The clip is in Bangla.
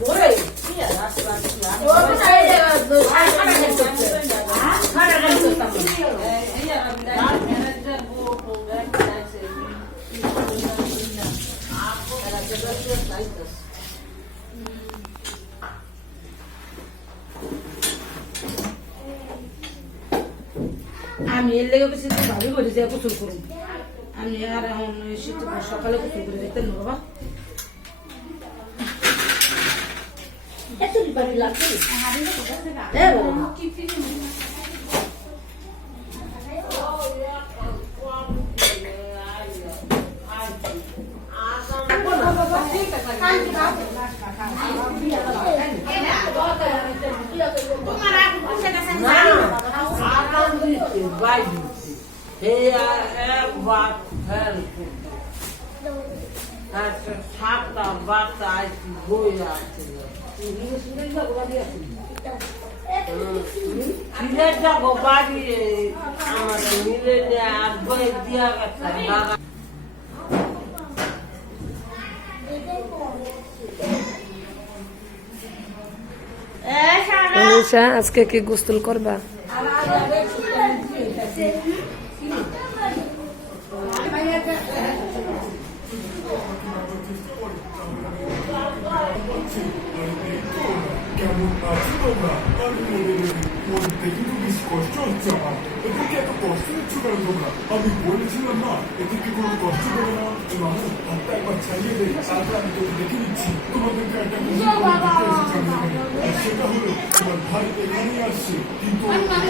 뭐래? 이야, 나스 আমি এর লেগে বেশি ভাবি করে যে গোসল করুন আমি আর এখন শীত সকালে গোসল করে যেতে নেবো বাবা এত রিপারি লাগছে vai é bacana essa chata batalha de goiás ele já gobari amara milene abai dia kata Anisha আজকে কি গোসল করবা? কেমন আছো তোমরা? আমি মরতে কিন্তু বেশি কষ্ট হচ্ছে আমার। এদেরকে এত কষ্ট দিচ্ছ কেন তোমরা? আমি বলেছিলাম না এদেরকে কোনো কষ্ট দেবে না। মামু হাতটা একবার ছাড়িয়ে দে, তারপর আমি তোকে দেখে নিচ্ছি। তোমাদেরকে একটা সেটা হলো তোমার ভাই এখানেই আসছে কিন্তু